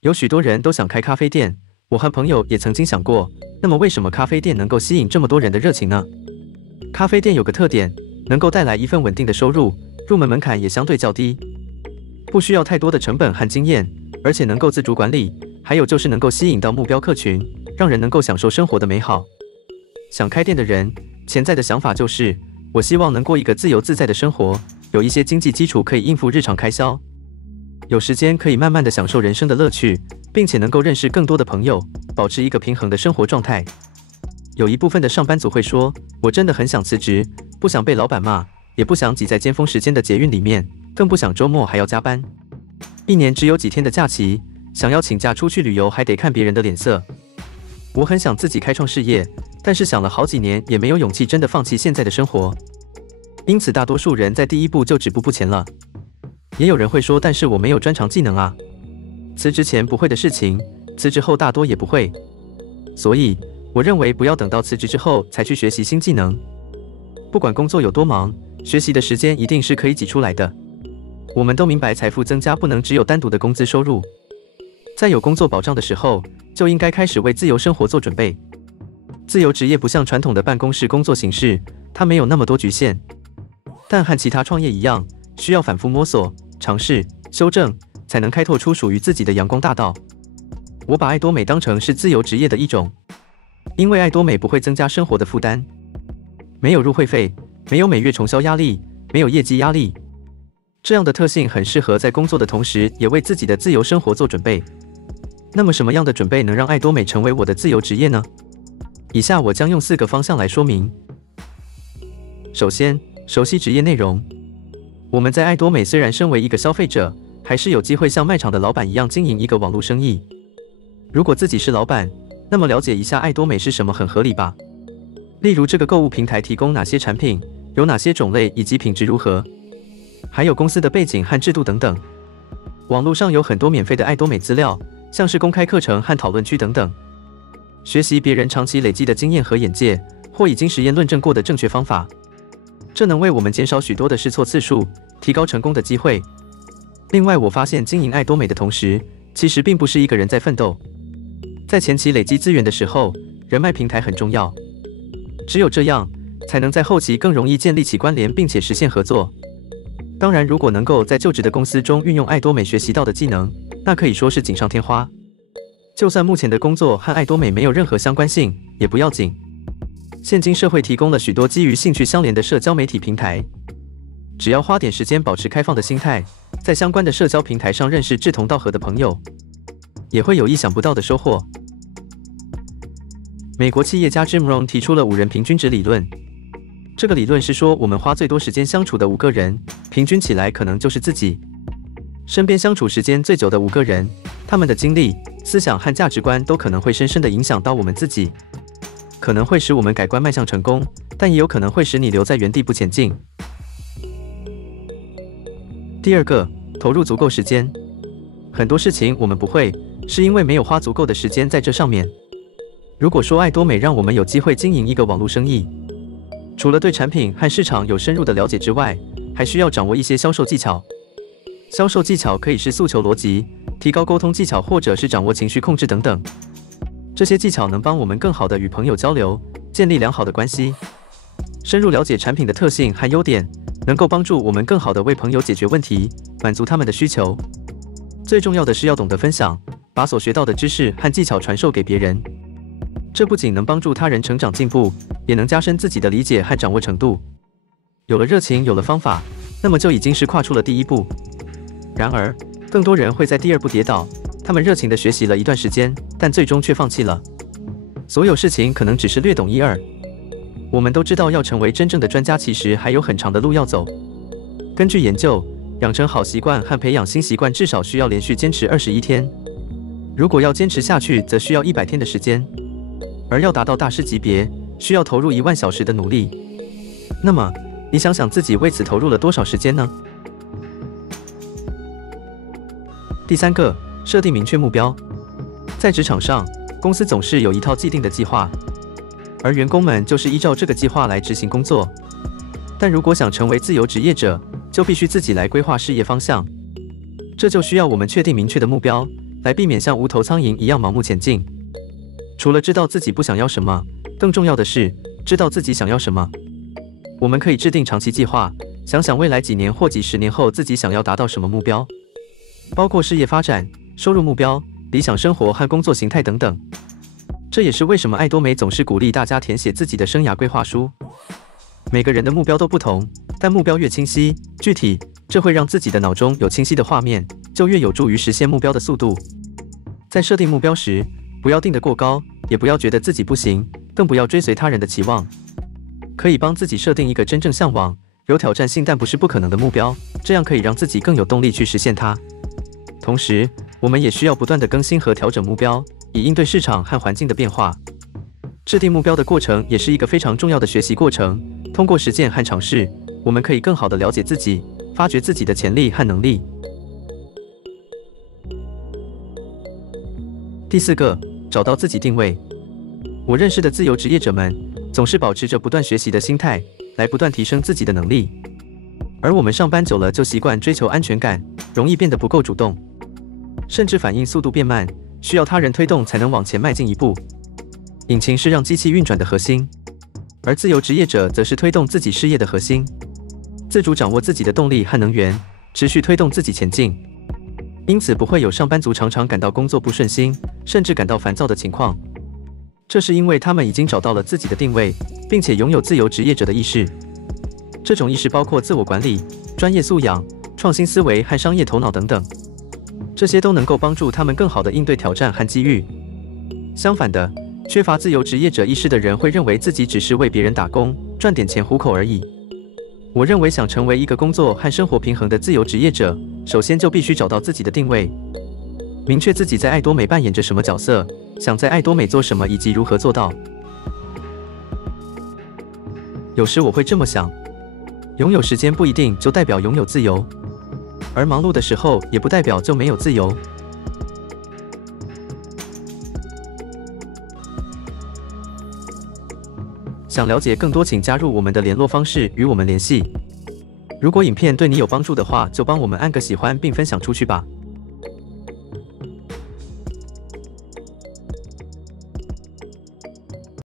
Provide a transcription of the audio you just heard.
有许多人都想开咖啡店，我和朋友也曾经想过，那么为什么咖啡店能够吸引这么多人的热情呢？咖啡店有个特点，能够带来一份稳定的收入，入门门槛也相对较低，不需要太多的成本和经验，而且能够自主管理，还有就是能够吸引到目标客群，让人能够享受生活的美好。想开店的人，潜在的想法就是，我希望能过一个自由自在的生活，有一些经济基础可以应付日常开销，有时间可以慢慢的享受人生的乐趣，并且能够认识更多的朋友，保持一个平衡的生活状态。有一部分的上班族会说，我真的很想辞职，不想被老板骂，也不想挤在尖峰时间的捷运里面，更不想周末还要加班。一年只有几天的假期，想要请假出去旅游还得看别人的脸色。我很想自己开创事业，但是想了好几年也没有勇气真的放弃现在的生活。因此大多数人在第一步就止步不前了。也有人会说，但是我没有专长技能啊，辞职前不会的事情，辞职后大多也不会。所以我认为不要等到辞职之后才去学习新技能。不管工作有多忙，学习的时间一定是可以挤出来的。我们都明白财富增加不能只有单独的工资收入，在有工作保障的时候，就应该开始为自由生活做准备。自由职业不像传统的办公室工作形式，它没有那么多局限，但和其他创业一样，需要反复摸索、尝试、修正，才能开拓出属于自己的阳光大道。我把爱多美当成是自由职业的一种，因为爱多美不会增加生活的负担，没有入会费，没有每月重销压力，没有业绩压力。这样的特性很适合在工作的同时，也为自己的自由生活做准备。那么什么样的准备能让爱多美成为我的自由职业呢？以下我将用4个方向来说明。首先，熟悉职业内容。我们在爱多美虽然身为一个消费者，还是有机会像卖场的老板一样经营一个网络生意。如果自己是老板，那么了解一下爱多美是什么很合理吧。例如这个购物平台提供哪些产品，有哪些种类以及品质如何，还有公司的背景和制度等等。网络上有很多免费的爱多美资料，像是公开课程和讨论区等等。学习别人长期累积的经验和眼界，或已经实验论证过的正确方法，这能为我们减少许多的试错次数，提高成功的机会。另外，我发现经营爱多美的同时，其实并不是一个人在奋斗。在前期累积资源的时候，人脉平台很重要，只有这样，才能在后期更容易建立起关联，并且实现合作。当然，如果能够在就职的公司中运用爱多美学习到的技能，那可以说是锦上添花。就算目前的工作和爱多美没有任何相关性，也不要紧。现今社会提供了许多基于兴趣相连的社交媒体平台，只要花点时间，保持开放的心态，在相关的社交平台上认识志同道合的朋友，也会有意想不到的收获。美国企业家 Jim Rohn 提出了5人平均值理论。这个理论是说，我们花最多时间相处的5个人，平均起来可能就是自己。身边相处时间最久的5个人，他们的经历、思想和价值观都可能会深深地影响到我们自己，可能会使我们改观迈向成功，但也有可能会使你留在原地不前进。第2个，投入足够时间。很多事情我们不会，是因为没有花足够的时间在这上面。如果说爱多美让我们有机会经营一个网络生意，除了对产品和市场有深入的了解之外，还需要掌握一些销售技巧。销售技巧可以是诉求逻辑、提高沟通技巧，或者是掌握情绪控制等等。这些技巧能帮我们更好地与朋友交流，建立良好的关系。深入了解产品的特性和优点，能够帮助我们更好地为朋友解决问题，满足他们的需求。最重要的是要懂得分享，把所学到的知识和技巧传授给别人。这不仅能帮助他人成长进步，也能加深自己的理解和掌握程度。有了热情，有了方法，那么就已经是跨出了第1步。然而，更多人会在第2步跌倒，他们热情地学习了一段时间，但最终却放弃了。所有事情可能只是略懂1、2。我们都知道，要成为真正的专家，其实还有很长的路要走。根据研究，养成好习惯和培养新习惯至少需要连续坚持21天。如果要坚持下去，则需要100天的时间。而要达到大师级别，需要投入1万小时的努力。那么，你想想自己为此投入了多少时间呢？第3个，设定明确目标。在职场上，公司总是有一套既定的计划，而员工们就是依照这个计划来执行工作。但如果想成为自由职业者，就必须自己来规划事业方向。这就需要我们确定明确的目标，来避免像无头苍蝇一样盲目前进。除了知道自己不想要什么，更重要的是知道自己想要什么。我们可以制定长期计划，想想未来几年或几十年后自己想要达到什么目标，包括事业发展、收入目标、理想生活和工作形态等等。这也是为什么爱多美总是鼓励大家填写自己的生涯规划书。每个人的目标都不同，但目标越清晰、具体，这会让自己的脑中有清晰的画面，就越有助于实现目标的速度。在设定目标时，不要定得过高，也不要觉得自己不行，更不要追随他人的期望。可以帮自己设定一个真正向往、有挑战性但不是不可能的目标，这样可以让自己更有动力去实现它。同时，我们也需要不断地更新和调整目标，以应对市场和环境的变化。制定目标的过程也是一个非常重要的学习过程。通过实践和尝试，我们可以更好地了解自己，发掘自己的潜力和能力。第4个，找到自己定位。我认识的自由职业者们总是保持着不断学习的心态，来不断提升自己的能力。而我们上班久了就习惯追求安全感，容易变得不够主动，甚至反应速度变慢，需要他人推动才能往前迈进一步。引擎是让机器运转的核心，而自由职业者则是推动自己事业的核心，自主掌握自己的动力和能源，持续推动自己前进。因此不会有上班族常常感到工作不顺心，甚至感到烦躁的情况。这是因为他们已经找到了自己的定位，并且拥有自由职业者的意识。这种意识包括自我管理、专业素养、创新思维和商业头脑等等，这些都能够帮助他们更好地应对挑战和机遇。相反的，缺乏自由职业者意识的人会认为自己只是为别人打工，赚点钱糊口而已。我认为想成为一个工作和生活平衡的自由职业者，首先就必须找到自己的定位，明确自己在爱多美扮演着什么角色，想在爱多美做什么以及如何做到。有时我会这么想，拥有时间不一定就代表拥有自由，而忙碌的时候也不代表就没有自由。想了解更多，请加入我们的联络方式与我们联系。如果影片对你有帮助的话，就帮我们按个喜欢并分享出去吧。